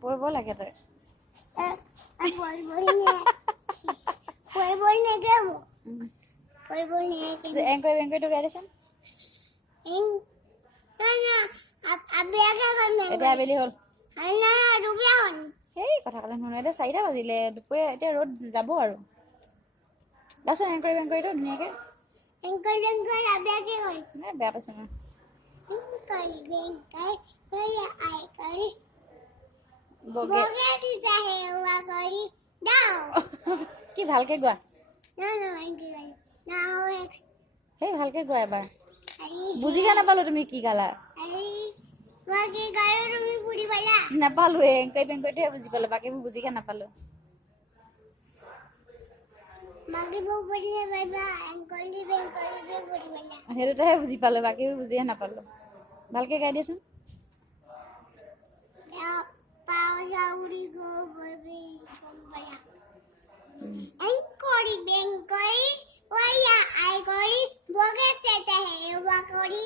পঢ়িব লাগে তই এংকৈ বেংকৈটো গাই দেচোন এতিয়া আবেলি হ'ল সেই কথা ক'লে শুনো এতিয়া 4টা বাজিলে দুপৰীয়া এতিয়া ৰ'দ যাব আৰু গাচোন এংকৈ বেংকৈটো ধুনীয়াকৈ বেয়া পাইছোঁ মই কি ভালকে গোৱা সেই ভালকে গোৱা এবাৰ বুজিকে নাপালো তুমি কি গালা নাপালো এংকৈ বেংকৈটোহে বুজি পালো বাকীবোৰ বুজিকে নাপালো সেইটোতেহে বুজি পালো বাকীবোৰ বুজিয়ে নাপালো ভালকে গাই দিয়াচোন Angkori bengkori, waya ai kori, boge tete hewa kori.